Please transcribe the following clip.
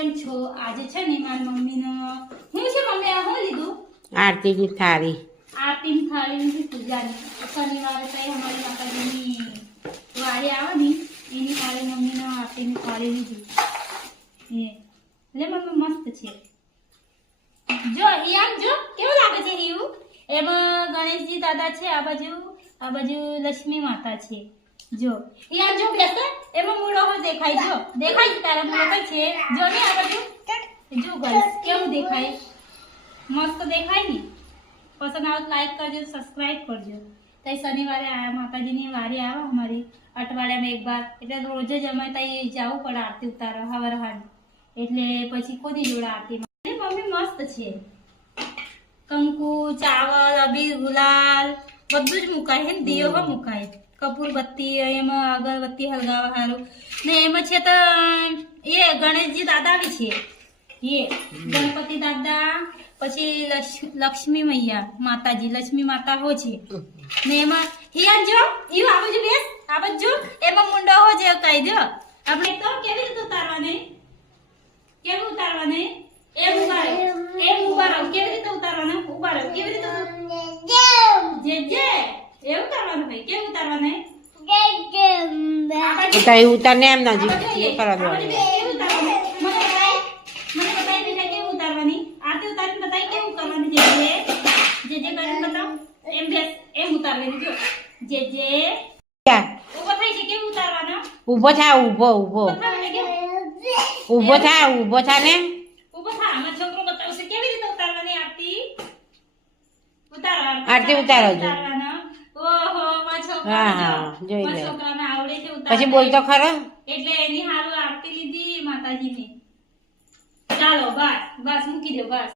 કેમ છો? આજે છે ને મારી મમ્મીનો હું છે મમ્મી આ હું લીધું आरती की थाली આરતી થાળીની પૂજાની શનિવારે તો અમારી માતાજીની વાડી આવે ને એની કાલે મમ્મીનો આરતીની થાળી લીધી એ એટલે મમ્મી મસ્ત છે જો યાર જો કેવું લાગે છે એવું એમાં ગણેશજી દાદા છે આ બાજુ લક્ષ્મી માતા છે જો યાર જો બેસે એમાં મૂળો દેખાય જો દેખાય તારા મૂળો છે જો ને આ બાજુ જો ગાઈસ કેવું દેખાય મસ્ત દેખાય ને પસંદ આવે તો લાઈક કરજો સબસ્ક્રાઇબ કરજો તઈ શનિવારે આ માતાજીની વારી આવે અમારી અઠવાડિયામાં એક વાર એટલે રોજ જ અમે તઈ જવું પડે આરતી ઉતારવા હવાર એટલે પછી કોની જોડે આરતી મમ્મી મસ્ત છે કંકુ ચાવલ અબીર ગુલાલ બધું જ મુકાય હે દીવો હો મુકાય કપૂર બત્તી એમાં અગરબત્તી હલગાવા હારું ને એમાં છે તો એ ગણેશજી દાદા બી છે એ ગણપતિ દાદા પછી લક્ષ્મી મૈયા માતાજી લક્ષ્મી માતા હો છે ને એમાં હિયા જો ઈ આ બાજુ બેસ આ બાજુ એમાં મુંડો હો જે કહી દો આપણે તો કેવી રીતે ઉતારવાને કેવું ઉતારવાને એમ ઉભા રહો કેવી રીતે ઉતારવાના ઉભા રહો કેવી રીતે જે એવું કરવાનું ભાઈ કેવું ઉતારવાને उताई उतारने एम ना जी करा दो મને બતાઈ બીજા કેવું ઉતારવાની આરતી ઉતારીને બતાઈ કેવું કરવાનું જે કરીને બતાવ એમ બેસ એમ ઉતારવાની જો જે क्या ઉભો થઈ છે કેવું ઉતારવાનો उभो था उभो उभो उभो था ने ઉભો થા આમાં છોકરો બતાવશે કેવી રીતે ઉતારવાની આરતી ઉતારવાનો આરતી ઉતારો છો ઓહો માં છોકરા હા હા જોઈ લે છોકરાને આવડે છે ઉતારતા પછી બોલ તો ખરો એટલે એની હારું આરતી લીધી માતાજીની ચાલો બસ મૂકી દો બસ